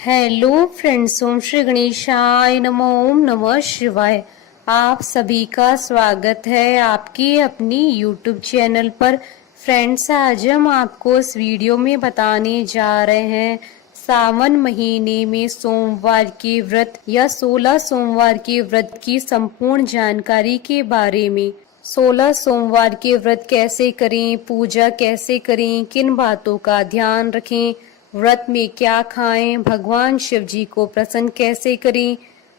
Hello friends, ओम श्री गणेशाय नमो, ओम नमः शिवाय। आप सभी का स्वागत है आपकी अपनी यूट्यूब चैनल पर। फ्रेंड्स, आज हम आपको इस वीडियो में बताने जा रहे हैं सावन महीने में सोमवार के व्रत या 16 सोमवार के व्रत की संपूर्ण जानकारी के बारे में। 16 सोमवार के व्रत कैसे करें, पूजा कैसे करें, किन बातों का ध्यान रखें, व्रत में क्या खाएं, भगवान शिव जी को प्रसन्न कैसे करें,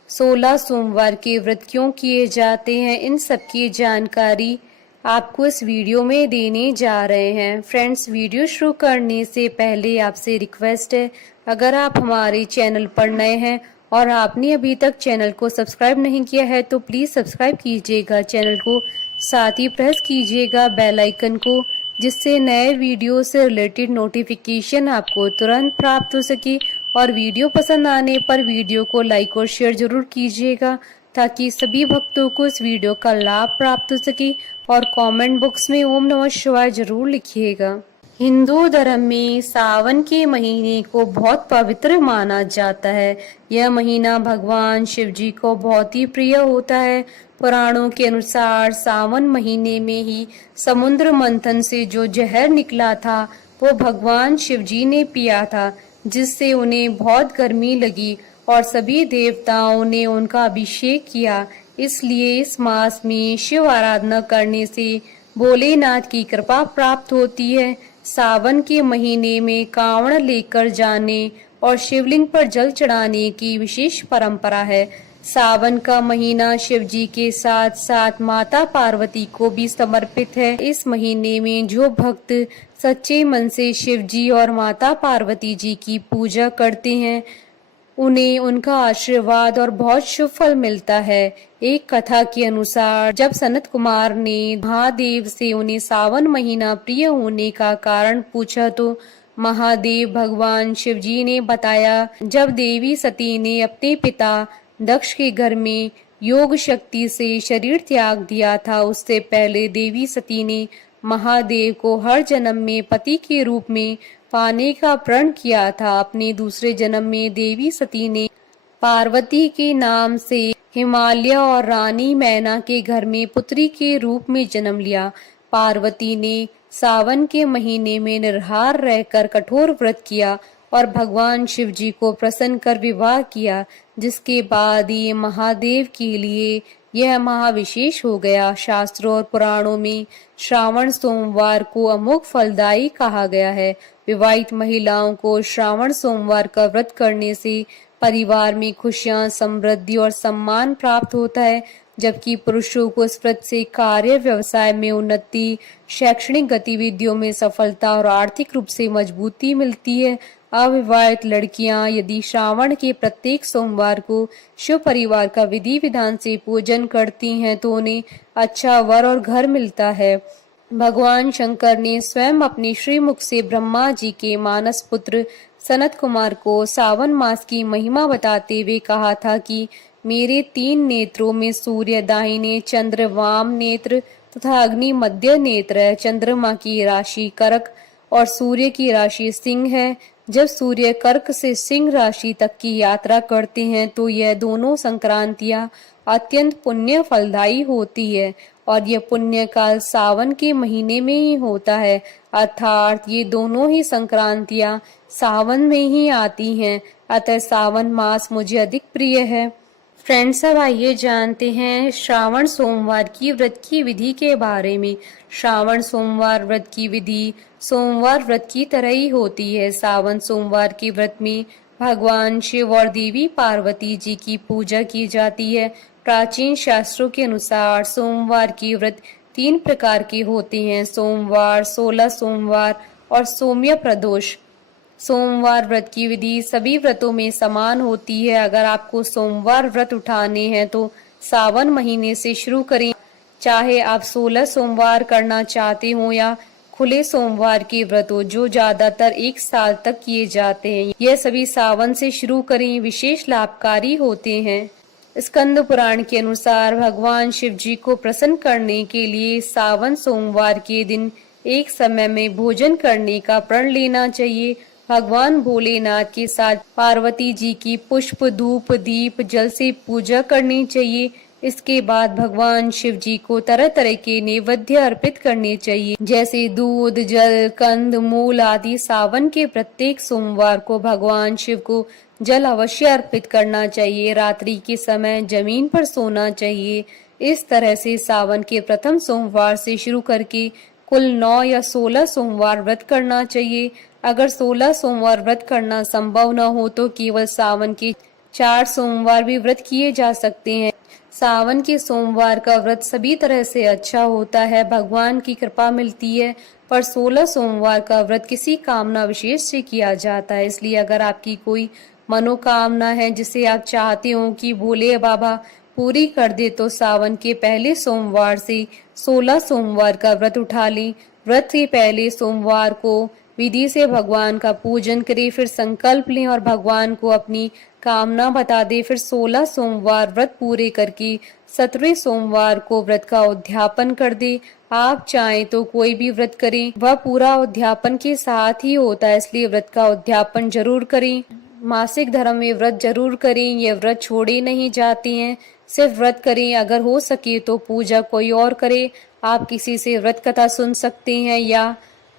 16 सोमवार के व्रत क्यों किए जाते हैं, इन सब की जानकारी आपको इस वीडियो में देने जा रहे हैं। फ्रेंड्स, वीडियो शुरू करने से पहले आपसे रिक्वेस्ट है, अगर आप हमारे चैनल पर नए हैं और आपने अभी तक चैनल को सब्सक्राइब नहीं किया है तो प्लीज सब्सक्राइब कीजिएगा चैनल को, साथ ही प्रेस कीजिएगा बेल आइकन को, जिससे नए वीडियो से रिलेटेड नोटिफिकेशन आपको तुरंत प्राप्त हो सके। और वीडियो पसंद आने पर वीडियो को लाइक और शेयर जरूर कीजिएगा ताकि सभी भक्तों को इस वीडियो का लाभ प्राप्त हो सके। और कमेंट बॉक्स में ओम नमः शिवाय जरूर लिखिएगा। हिंदू धर्म में सावन के महीने को बहुत पवित्र माना जाता है। यह महीना भगवान शिव जी को बहुत ही प्रिय होता है। पुराणों के अनुसार सावन महीने में ही समुद्र मंथन से जो जहर निकला था वो भगवान शिव जी ने पिया था, जिससे उन्हें बहुत गर्मी लगी और सभी देवताओं ने उनका अभिषेक किया। इसलिए इस मास में शिव आराधना करने से भोलेनाथ की कृपा प्राप्त होती है। सावन के महीने में कांवड़ लेकर जाने और शिवलिंग पर जल चढ़ाने की विशेष परंपरा है। सावन का महीना शिव जी के साथ साथ माता पार्वती को भी समर्पित है। इस महीने में जो भक्त सच्चे मन से शिव जी और माता पार्वती जी की पूजा करते हैं उन्हें उनका आशीर्वाद और बहुत शुभ फल मिलता है। एक कथा के अनुसार जब सनत कुमार ने महादेव से उन्हें सावन महीना प्रिय होने का कारण पूछा तो महादेव भगवान शिव जी ने बताया, जब देवी सती ने अपने पिता दक्ष के घर में योग शक्ति से शरीर त्याग दिया था, उससे पहले देवी सती ने महादेव को हर जन्म में पति के रूप में पाने का प्रण किया था। अपने दूसरे जन्म में देवी सती ने पार्वती के नाम से हिमालय और रानी मैना के घर में पुत्री के रूप में जन्म लिया। पार्वती ने सावन के महीने में निराहार रहकर कठोर व्रत किया और भगवान शिव जी को प्रसन्न कर विवाह किया, जिसके बाद ये महादेव के लिए यह महाविशेष हो गया। शास्त्रों और पुराणों में श्रावण सोमवार को अमोघ फलदायी कहा गया है। विवाहित महिलाओं को श्रावण सोमवार का व्रत करने से परिवार में खुशियां, समृद्धि और सम्मान प्राप्त होता है, जबकि पुरुषों को इस व्रत से कार्य व्यवसाय में उन्नति, शैक्षणिक गतिविधियों में सफलता और आर्थिक रूप से मजबूती मिलती है। अविवाहित लड़कियां यदि श्रावण के प्रत्येक सोमवार को शिव परिवार का विधि विधान से पूजन करती हैं तो उन्हें अच्छा वर और घर मिलता है। भगवान शंकर ने स्वयं अपने श्रीमुख से ब्रह्मा जी के मानस पुत्र सनत कुमार को सावन मास की महिमा बताते हुए कहा था कि मेरे 3 नेत्रों में सूर्य दाहिने, चंद्र वाम नेत्र तथा अग्नि मध्य नेत्र है। चंद्रमा की राशि कर्क और सूर्य की राशि सिंह है। जब सूर्य कर्क से सिंह राशि तक की यात्रा करते हैं तो यह दोनों संक्रांतियां अत्यंत पुण्य फलदायी होती है और यह पुण्य काल सावन के महीने में ही होता है, अर्थात ये दोनों ही संक्रांतियां सावन में ही आती हैं। अतः सावन मास मुझे अधिक प्रिय है। फ्रेंड्स, अब आइए जानते हैं श्रावण सोमवार की व्रत की विधि के बारे में। श्रावण सोमवार व्रत की विधि सोमवार व्रत की तरह ही होती है। सावन सोमवार के व्रत में भगवान शिव और देवी पार्वती जी की पूजा की जाती है। प्राचीन शास्त्रों के अनुसार सोमवार के व्रत 3 प्रकार के होते हैं: सोमवार, 16 सोमवार और सौम्य प्रदोष। सोमवार व्रत की विधि सभी व्रतों में समान होती है। अगर आपको सोमवार व्रत उठाने हैं तो सावन महीने से शुरू करें, चाहे आप 16 सोमवार करना चाहते हो या खुले सोमवार के व्रत हो जो ज्यादातर 1 साल तक किए जाते हैं। यह सभी सावन से शुरू करें, विशेष लाभकारी होते हैं। स्कंद पुराण के अनुसार भगवान शिव जी को प्रसन्न करने के लिए सावन सोमवार के दिन एक समय में भोजन करने का प्रण लेना चाहिए। भगवान भोलेनाथ के साथ पार्वती जी की पुष्प धूप दीप जल से पूजा करनी चाहिए। इसके बाद भगवान शिव जी को तरह तरह के नैवेद्य अर्पित करने चाहिए, जैसे दूध जल कंद मूल आदि। सावन के प्रत्येक सोमवार को भगवान शिव को जल अवश्य अर्पित करना चाहिए। रात्रि के समय जमीन पर सोना चाहिए। इस तरह से सावन के प्रथम सोमवार से शुरू करके कुल 9 या 16 सोमवार व्रत करना चाहिए। अगर 16 सोमवार व्रत करना संभव न हो तो केवल सावन के 4 सोमवार भी व्रत किए जा सकते हैं। सावन के सोमवार का व्रत सभी तरह से अच्छा होता है, भगवान की कृपा मिलती है। पर 16 सोमवार का व्रत किसी कामना विशेष से किया जाता है। इसलिए अगर आपकी कोई मनोकामना है जिसे आप चाहते हो कि भोले बाबा पूरी कर दे, तो सावन के पहले सोमवार से 16 सोमवार का व्रत उठा लें। व्रत के पहले सोमवार को विधि से भगवान का पूजन करें, फिर संकल्प लें और भगवान को अपनी कामना बता दे। फिर 16 सोमवार व्रत पूरे करके 17वें सोमवार को व्रत का उद्यापन कर दे। आप चाहें तो कोई भी व्रत करें, वह पूरा उद्यापन के साथ ही होता है, इसलिए व्रत का उद्यापन जरूर करें। मासिक धर्म में व्रत जरूर करें, ये व्रत छोड़े नहीं जाते हैं, सिर्फ व्रत करें। अगर हो सके तो पूजा कोई और करे। आप किसी से व्रत कथा सुन सकते हैं या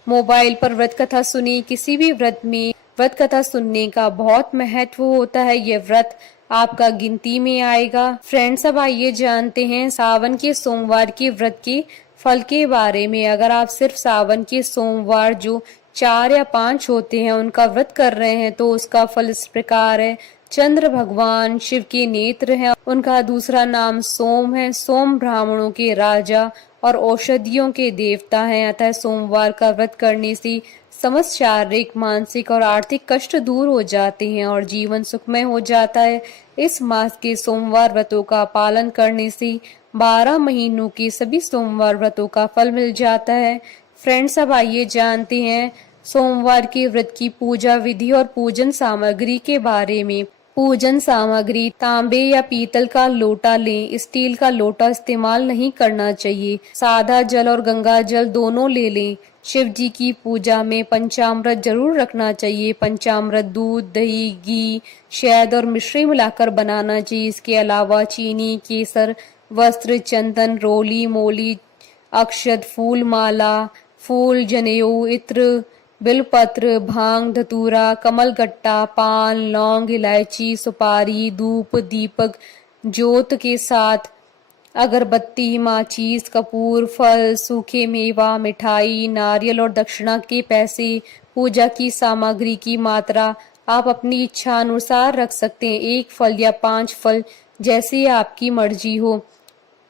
मोबाइल पर व्रत कथा सुनी। किसी भी व्रत में व्रत कथा सुनने का बहुत महत्व होता है, ये व्रत आपका गिनती में आएगा। फ्रेंड्स, अब आइए जानते हैं सावन के सोमवार के व्रत के फल के बारे में। अगर आप सिर्फ सावन के सोमवार जो 4 या 5 होते हैं उनका व्रत कर रहे हैं तो उसका फल इस प्रकार है। चंद्र भगवान शिव के नेत्र हैं, उनका दूसरा नाम सोम है। सोम ब्राह्मणों के राजा और औषधियों के देवता हैं। अतः सोमवार का व्रत करने से समस्त शारीरिक मानसिक और आर्थिक कष्ट दूर हो जाते हैं और जीवन सुखमय हो जाता है। इस मास के सोमवार व्रतों का पालन करने से 12 महीनों के सभी सोमवार व्रतों का फल मिल जाता है। फ्रेंड्स, अब आइए जानते हैं सोमवार के व्रत की पूजा विधि और पूजन सामग्री के बारे में। पूजन सामग्री: तांबे या पीतल का लोटा लें, स्टील का लोटा इस्तेमाल नहीं करना चाहिए। सादा जल और गंगा जल दोनों ले लें। शिव जी की पूजा में पंचामृत जरूर रखना चाहिए। पंचामृत दूध दही घी शहद और मिश्री मिलाकर बनाना चाहिए। इसके अलावा चीनी केसर वस्त्र चंदन रोली मोली अक्षत फूल माला फूल जनेऊ इत्र बिलपत्र भांग धतूरा कमलगट्टा पान लौंग इलायची सुपारी धूप दीपक जोत के साथ अगरबत्ती माचीस कपूर फल सूखे मेवा मिठाई नारियल और दक्षिणा के पैसे। पूजा की सामग्री की मात्रा आप अपनी इच्छा अनुसार रख सकते हैं, 1 फल या 5 फल, जैसे आपकी मर्जी हो।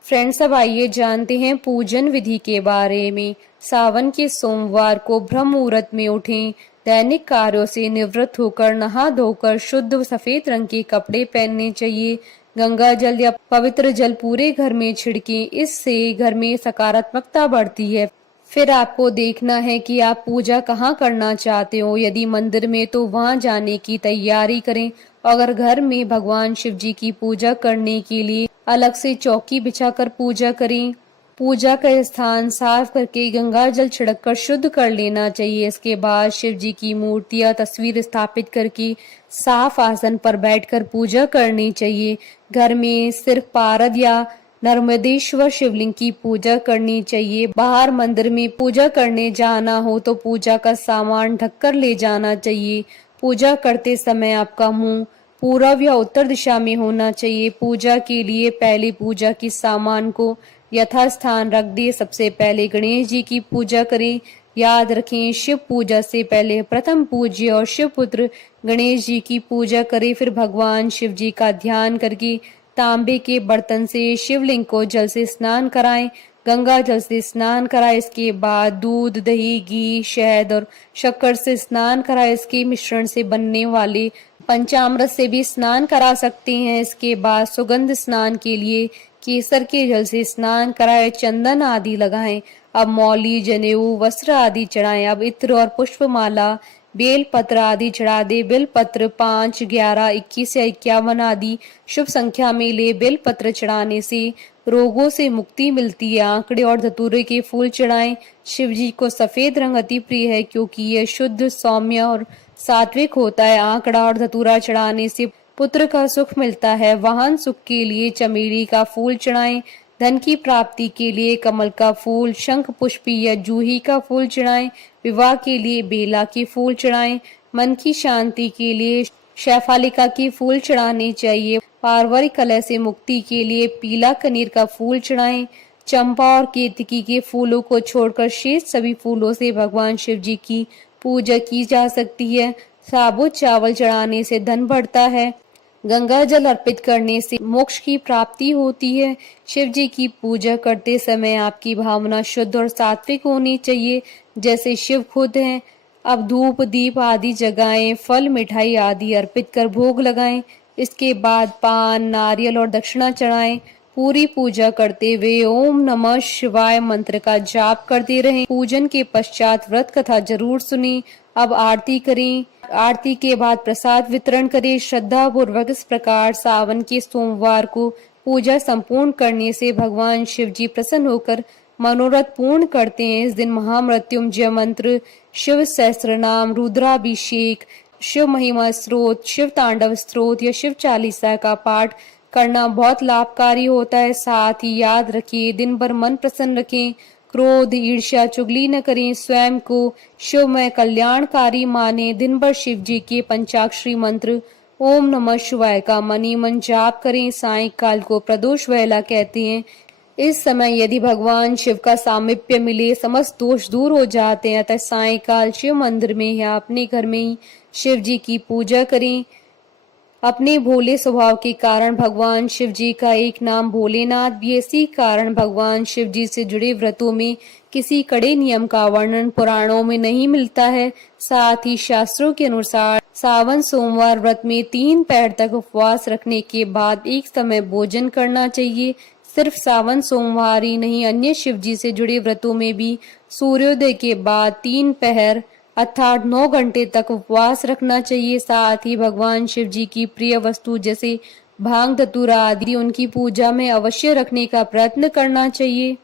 फ्रेंड्स, अब आइए जानते हैं पूजन विधि के बारे में। सावन के सोमवार को ब्रह्म मुहूर्त में उठें। दैनिक कार्यों से निवृत्त होकर नहा धोकर शुद्ध सफेद रंग के कपड़े पहनने चाहिए। गंगा जल या पवित्र जल पूरे घर में छिड़कें, इससे घर में सकारात्मकता बढ़ती है। फिर आपको देखना है कि आप पूजा कहाँ करना चाहते हो। यदि मंदिर में तो वहाँ जाने की तैयारी करें। अगर घर में भगवान शिव जी की पूजा करने के लिए अलग से चौकी बिछाकर पूजा करें। पूजा का स्थान साफ करके गंगा जल छिड़ककर शुद्ध कर लेना चाहिए। इसके बाद शिव जी की मूर्ति या तस्वीर स्थापित करके साफ आसन पर बैठकर पूजा करनी चाहिए। घर में सिर्फ पारद या नर्मदेश्वर शिवलिंग की पूजा करनी चाहिए। बाहर मंदिर में पूजा करने जाना हो तो पूजा का सामान ढककर ले जाना चाहिए। पूजा करते समय आपका मुंह पूर्व या उत्तर दिशा में होना चाहिए। पूजा के लिए पहले पूजा के सामान को यथास्थान रख दे। सबसे पहले गणेश जी की पूजा करें। याद रखें, शिव पूजा से पहले प्रथम पूज्य और शिव पुत्र गणेश जी की पूजा करें। फिर भगवान शिव जी का ध्यान करके तांबे के बर्तन से शिवलिंग को जल से स्नान कराएं। गंगा जल से स्नान कराएं। इसके बाद दूध दही घी शहद और शक्कर से स्नान कराएं। इसके मिश्रण से बनने वाले पंचामृत से भी स्नान करा सकते हैं। इसके बाद सुगंध स्नान के लिए केसर के जल से स्नान कराएं। चंदन आदि लगाएं। अब मौली जनेऊ वस्त्र आदि चढ़ाएं। अब इत्र और पुष्पमाला बेल पत्र आदि चढ़ा दे। बेल पत्र 5, 11, 21 या 51 आदि शुभ संख्या में ले। बेल पत्र चढ़ाने से रोगों से मुक्ति मिलती है। आंकड़े और धतूरे के फूल चढ़ाएं। शिव जी को सफेद रंग अति प्रिय है क्योंकि यह शुद्ध सौम्य और सात्विक होता है। आंकड़ा और धतूरा चढ़ाने से पुत्र का सुख मिलता है। वाहन सुख के लिए चमेली का फूल चढ़ाएं। धन की प्राप्ति के लिए कमल का फूल, शंख पुष्पी या जूही का फूल चढ़ाएं। विवाह के लिए बेला के फूल चढ़ाएं। मन की शांति के लिए शैफालिका के फूल चढ़ाने चाहिए। पारिवारिक कलह से मुक्ति के लिए पीला कनेर का फूल चढ़ाएं। चंपा और केतकी के फूलों को छोड़कर शेष सभी फूलों से भगवान शिव जी की पूजा की जा सकती है। साबुत चावल चढ़ाने से धन बढ़ता है। गंगा जल अर्पित करने से मोक्ष की प्राप्ति होती है। शिव जी की पूजा करते समय आपकी भावना शुद्ध और सात्विक होनी चाहिए, जैसे शिव खुद हैं। अब धूप दीप आदि जगाएं, फल मिठाई आदि अर्पित कर भोग लगाएं। इसके बाद पान नारियल और दक्षिणा चढ़ाएं। पूरी पूजा करते हुए ओम नमः शिवाय मंत्र का जाप करते रहें। पूजन के पश्चात व्रत कथा जरूर सुनें। अब आरती करें। आरती के बाद प्रसाद वितरण करें। श्रद्धा पूर्वक इस प्रकार सावन के सोमवार को पूजा संपूर्ण करने से भगवान शिव जी प्रसन्न होकर मनोरथ पूर्ण करते हैं। इस दिन महामृत्युंजय मंत्र, शिव सहस्त्रनाम, रुद्राभिषेक, शिव महिमा स्त्रोत, शिव तांडव स्त्रोत या शिव चालीसा का पाठ करना बहुत लाभकारी होता है। साथ ही याद रखिए, दिन भर मन प्रसन्न रखें। क्रोध ईर्ष्या चुगली न करें। स्वयं को शिवमय कल्याणकारी माने। दिन भर शिव जी के पंचाक्षरी मंत्र ओम नमः शिवाय का मनी मन जाप करें। सायंकाल को प्रदोष वेला कहते हैं। इस समय यदि भगवान शिव का सामीप्य मिले, समस्त दोष दूर हो जाते हैं। अतः सायंकाल शिव मंदिर में या अपने घर में ही शिव जी की पूजा करें। अपने भोले स्वभाव के कारण भगवान शिव जी का एक नाम भोलेनाथ भी। इसी कारण भगवान शिव जी से जुड़े व्रतों में किसी कड़े नियम का वर्णन पुराणों में नहीं मिलता है। साथ ही शास्त्रों के अनुसार सावन सोमवार व्रत में 3 पहर तक उपवास रखने के बाद एक समय भोजन करना चाहिए। सिर्फ सावन सोमवार ही नहीं, अन्य शिव जी से जुड़े व्रतों में भी सूर्योदय के बाद 3 पहर अर्थात 9 घंटे तक उपवास रखना चाहिए। साथ ही भगवान शिव जी की प्रिय वस्तु जैसे भांग धतूरा आदि उनकी पूजा में अवश्य रखने का प्रयत्न करना चाहिए।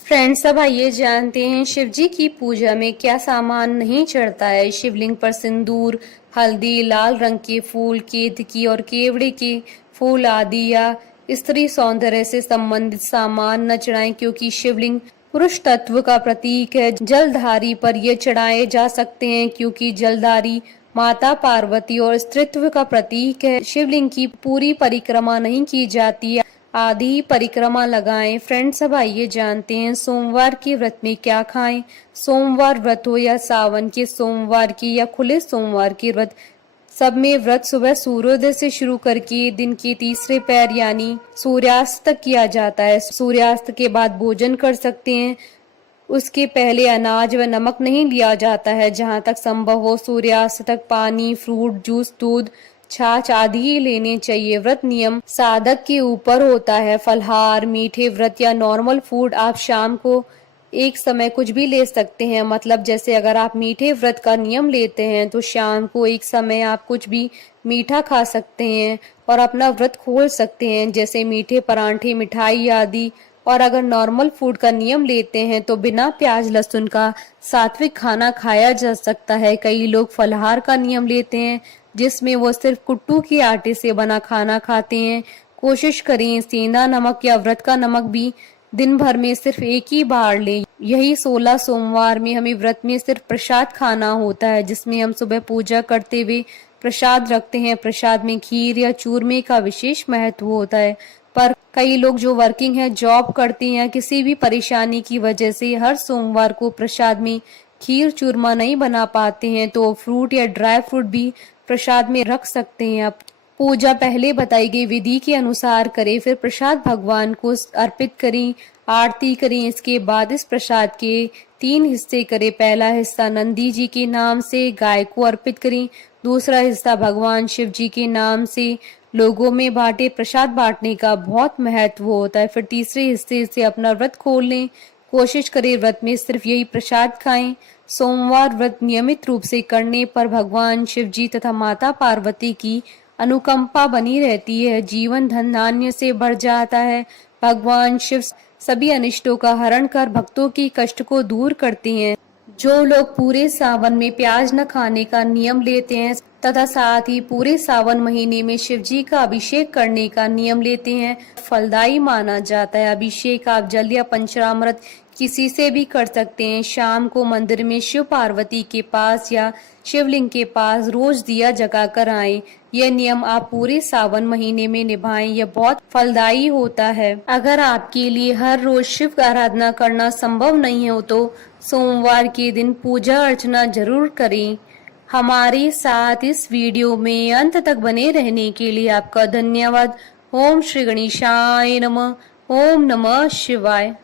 फ्रेंड्स, अब आइए जानते हैं शिव जी की पूजा में क्या सामान नहीं चढ़ता है। शिवलिंग पर सिंदूर, हल्दी, लाल रंग के फूल, केतकी और केवड़े के फूल आदि या स्त्री सौंदर्य से संबंधित सामान न चढ़ाएं, क्योंकि शिवलिंग पुरुष तत्व का प्रतीक है। जलधारी पर ये चढ़ाए जा सकते हैं, क्योंकि जलधारी माता पार्वती और स्त्रीत्व का प्रतीक है। शिवलिंग की पूरी परिक्रमा नहीं की जाती, आधी परिक्रमा लगाएं। फ्रेंड्स, अब आइए जानते हैं सोमवार के व्रत में क्या खाएं। सोमवार व्रत हो या सावन के सोमवार की या खुले सोमवार के व्रत, सब में व्रत सुबह सूर्योदय से शुरू करके दिन के तीसरे पैर यानी सूर्यास्त तक किया जाता है। सूर्यास्त के बाद भोजन कर सकते हैं। उसके पहले अनाज व नमक नहीं लिया जाता है। जहाँ तक संभव हो सूर्यास्त तक पानी, फ्रूट जूस, दूध, छाछ आदि ही लेने चाहिए। व्रत नियम साधक के ऊपर होता है। फलहार, मीठे व्रत या नॉर्मल फूड आप शाम को एक समय कुछ भी ले सकते हैं। मतलब जैसे अगर आप मीठे व्रत का नियम लेते हैं तो शाम को एक समय आप कुछ भी मीठा खा सकते हैं और अपना व्रत खोल सकते हैं, जैसे मीठे परांठे, मिठाई आदि। और अगर नॉर्मल फूड का नियम लेते हैं तो बिना प्याज लहसुन का सात्विक खाना खाया जा सकता है। कई लोग फलहार का नियम लेते हैं, जिसमें वो सिर्फ कुट्टू के आटे से बना खाना खाते हैं। कोशिश करें सेंधा नमक या व्रत का नमक भी दिन भर में सिर्फ एक ही बार लें। यही 16 सोमवार में हमें व्रत में सिर्फ प्रसाद खाना होता है, जिसमें हम सुबह पूजा करते हुए प्रसाद रखते हैं। प्रसाद में खीर या चूरमे का विशेष महत्व होता है। पर कई लोग जो वर्किंग है, जॉब करते हैं, किसी भी परेशानी की वजह से हर सोमवार को प्रसाद में खीर चूरमा नहीं बना पाते हैं, तो फ्रूट या ड्राई फ्रूट भी प्रसाद में रख सकते हैं। अब पूजा पहले बताई गई विधि के अनुसार करें, फिर प्रसाद भगवान को अर्पित करें, आरती करें। इसके बाद इस प्रसाद के 3 हिस्से करें। पहला हिस्सा नंदी जी के नाम से गाय को अर्पित करें। दूसरा हिस्सा भगवान शिव जी के नाम से लोगों में बांटे। प्रसाद बांटने का बहुत महत्व होता है। फिर तीसरे हिस्से से अपना व्रत खोल लें। कोशिश करें व्रत में सिर्फ यही प्रसाद खाएं। सोमवार व्रत नियमित रूप से करने पर भगवान शिव जी तथा माता पार्वती की अनुकंपा बनी रहती है। जीवन धन धान्य से बढ़ जाता है। भगवान शिव सभी अनिष्टों का हरण कर भक्तों की कष्ट को दूर करते हैं। जो लोग पूरे सावन में प्याज न खाने का नियम लेते हैं तथा साथ ही पूरे सावन महीने में शिव जी का अभिषेक करने का नियम लेते हैं, फलदायी माना जाता है। अभिषेक आप जल या पंचामृत किसी से भी कर सकते हैं। शाम को मंदिर में शिव पार्वती के पास या शिवलिंग के पास रोज दिया जगा कर आएं। यह नियम आप पूरे सावन महीने में निभाएं, यह बहुत फलदायी होता है। अगर आपके लिए हर रोज शिव आराधना करना संभव नहीं हो तो सोमवार के दिन पूजा अर्चना जरूर करें। हमारे साथ इस वीडियो में अंत तक बने रहने के लिए आपका धन्यवाद। ओम श्री गणेशाय नमः। ओम नमः शिवाय।